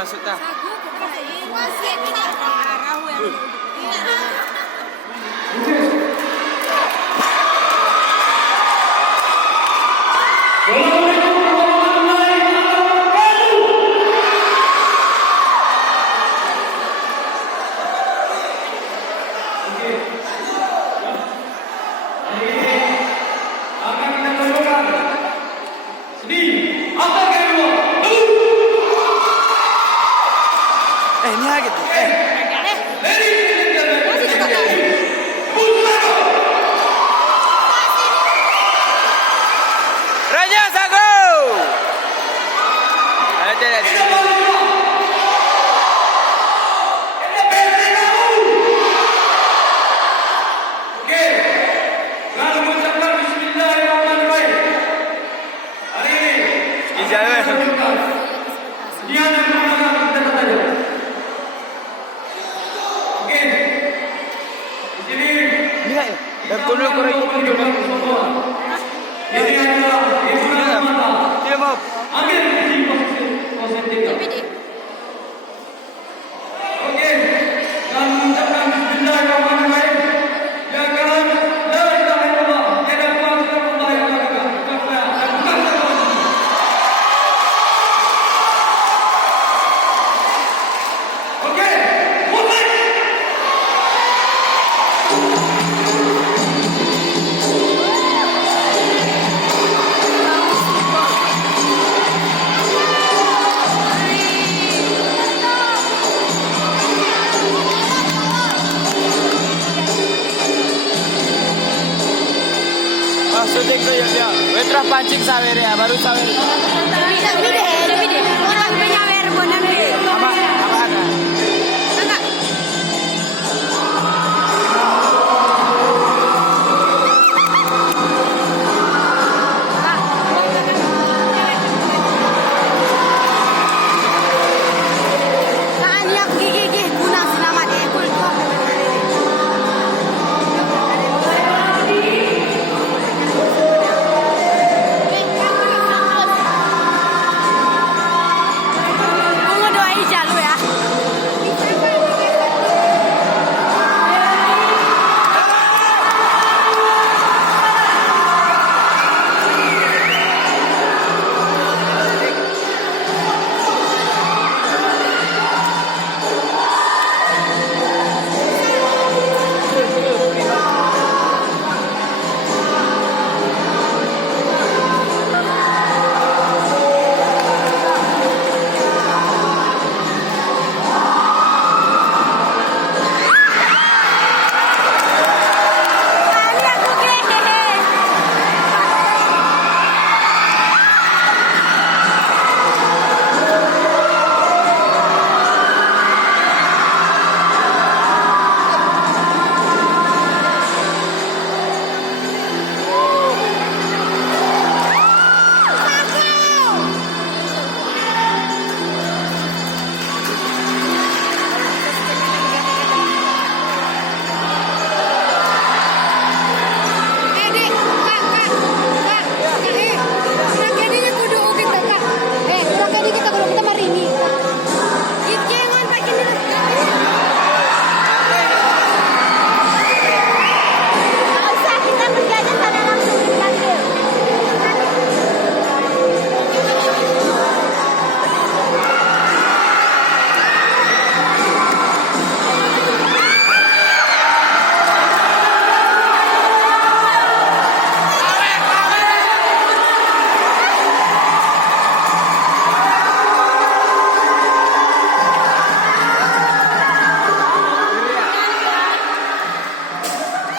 masuk ta. Masih kita araw yang. Ini lagi tu. Raja Sago. Ada. Dan kono korang itu ini adalah dia mau ambil posisi. Okey, dan mengucapkan bismillahirrahmanirrahim. Ya kalam, la ilaha illallah, tiada Tuhan selain Allah yang Maha Esa. Okey, mulai. Syuting tu ya dia. Wetra pancing sawer ya, baru sawer.